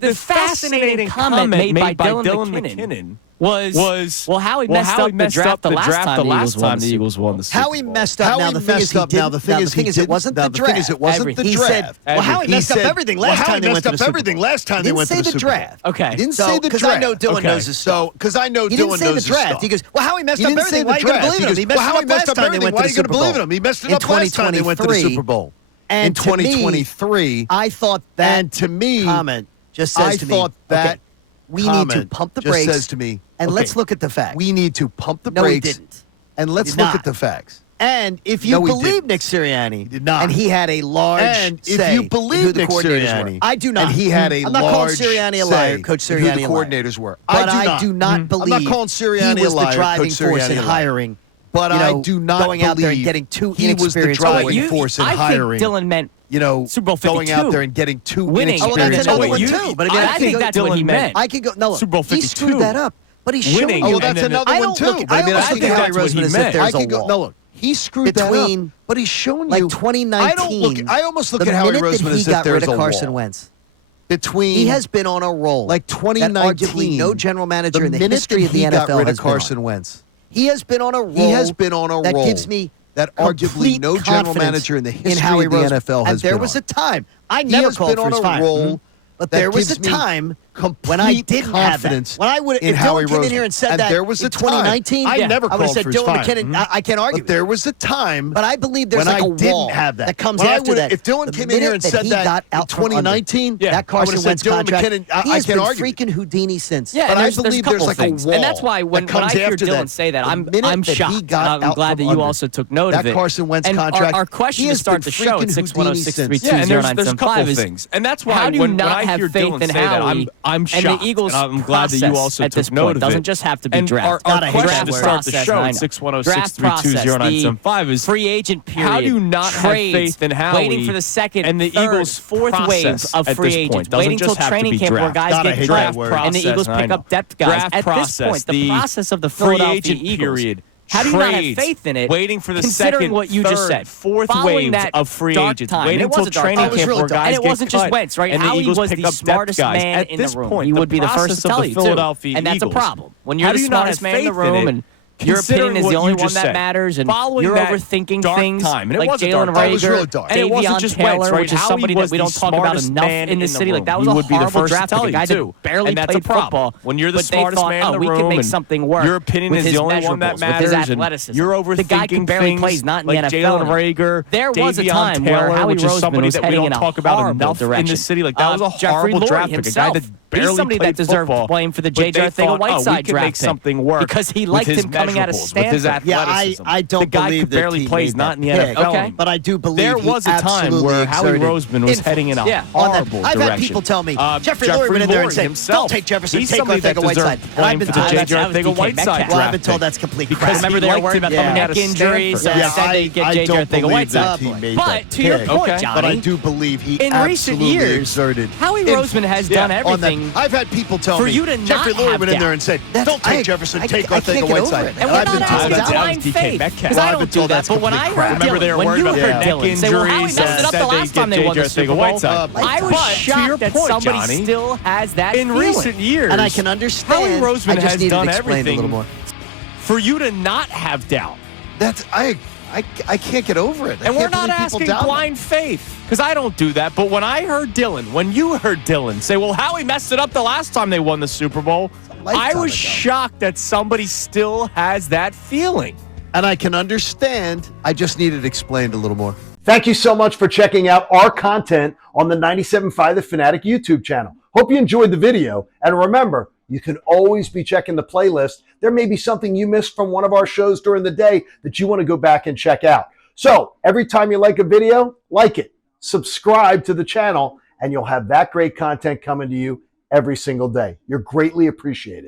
the fascinating comment made by Dylan McKinnon was well, Howie messed up the draft the last time the Eagles won the Super Bowl. Howie messed up. Now the thing is, it wasn't the draft. He said, well, Howie messed up everything last time they went to the Super Bowl. They went to the Super Bowl. Okay. He didn't say the draft. Because I know Dylan knows his stuff. Because I know Dylan knows his stuff. He didn't say the draft. He goes, well, Howie messed up everything. Why are you going to believe him? He messed it up last time they went to the Super Bowl. Why are you going to believe him? He messed it up last time they went to the Super Bowl. And in 2023. I thought that and to me, comment just says to me, I thought that we need to pump the brakes. Just says to me, and let's look at the facts. We need to pump the no, brakes. He didn't. And let's look at the facts. And if you believe Nick Sirianni, he did not. And he had a large and say if you believe Nick Sirianni, I do not. And he had a I'm not calling Sirianni a liar. Coach Sirianni who the coordinators were. But I do not believe I'm not calling Sirianni he was a liar, the driving Coach force Sirianni in hiring. But I do not going out there and getting two he was the driving force in hiring. I think Dylan meant Super Bowl 52. Going out there and getting two winning. Oh, that's another one too. But again, I think that's what he meant. I could go. No, Super Bowl 52. He screwed that up. But he's showing you. Oh, that's another one too. I think Howie Roseman is that there's a wall. No, look. He screwed that up, but he's showing you. Like 2019, I almost look at Howie Roseman as if there's a wall. Carson Wentz. He has been on a roll. Like 2019, arguably no general manager in the history of the NFL got rid has of Carson Wentz. He has been on a roll. That gives me that arguably no general manager in the history of the NFL has been on. And there was a time I never called for his fire. But there was a time when I didn't have that. When I would, if Dylan came in here and said that there was in 2019, I never called for his Dylan McKinnon. I can't argue. But there was a time, but I believe there's like a wall that comes after that. If Dylan came in here and said that in 2019, that Carson Wentz contract, he has been freaking Houdini since. Yeah, but I believe there's like a wall, and that's why when I hear Dylan say that, I'm shocked. I'm glad that you also took note of it. That Carson Wentz contract. Our question to start the show at 610-632-0975 and there's a couple things, and that's why when I hear Dylan say that, I'm shocked. And the Eagles I'm glad that you also took note of it. Doesn't just have to be draft. Our question to start the show at 610-632-0975 is free agent period. How do you not have faith in Howie waiting for the second and the Eagles' fourth wave of free agents, waiting until training camp where guys get drafted and the Eagles pick up depth guys. At this point, the process of the Philadelphia Eagles. How do you not have faith in it? Waiting for the considering second, what you just said, fourth wave of free agents, waiting until training camp where guys and it wasn't get just cut, Wentz, right? and the Howie Eagles was pick the up smartest depth guys. man At in this the room. point, He would be the first to tell you too, and that's a problem. When you're the smartest man in the room and your opinion is the only one that matters, and you're overthinking things like Jalen Reagor, Davion Taylor, which is somebody that we don't talk about enough in this city. Like that was a horrible draft pick. A guy that barely played football. When you're the smartest man in the room, we can make something work. Your opinion is the only one that matters. With his athleticism, you're overthinking the guy can barely play. He's not in the like NFL. Jalen Reagor, there was a time where Howie Roseman was heading in a horrible direction. In the city, like that was a horrible draft pick. A guy that He's somebody that deserved blame for the J.J. Arcega-Whiteside draft something work because he liked him coming out of Stanford. Yeah, I don't believe that barely plays not in the NFL. Okay. But I do believe there was a time where Howie Roseman was heading in a horrible direction. I've had people tell me, Jeffrey Lurie went in there and said, don't take Jefferson, take Arcega-Whiteside. And I've been told that's Arcega-Whiteside. Well, I've been told that's complete crap. Remember they were worried about coming out of injuries and said they'd get J.J. Arcega-Whiteside. But to your point, Johnny, but I do believe he in recent years, Howie Roseman has done everything. I've had people tell for me, you to not Jeffrey Lurie went in there and said, don't take Jefferson, take Arcega-Whiteside. And we're not asking blind faith, because I don't do that. But when I heard Dylan, when you heard Dylan say, well, Howie messed it up the last time they won the Super Bowl, I was shocked that somebody still has that feeling. In recent years, and I can understand, Howie Roseman has done everything for you to not have doubt. That's I can't get over it. And we're not asking blind faith, because I don't do that. But when I heard Dylan, when you heard Dylan say, well, Howie messed it up the last time they won the Super Bowl, I was shocked that somebody still has that feeling. And I can understand. I just need it explained a little more. Thank you so much for checking out our content on the 97.5 The Fanatic YouTube channel. Hope you enjoyed the video. And remember, you can always be checking the playlist. There may be something you missed from one of our shows during the day that you want to go back and check out. So every time you like a video, like it, subscribe to the channel, and you'll have that great content coming to you every single day. You're greatly appreciated.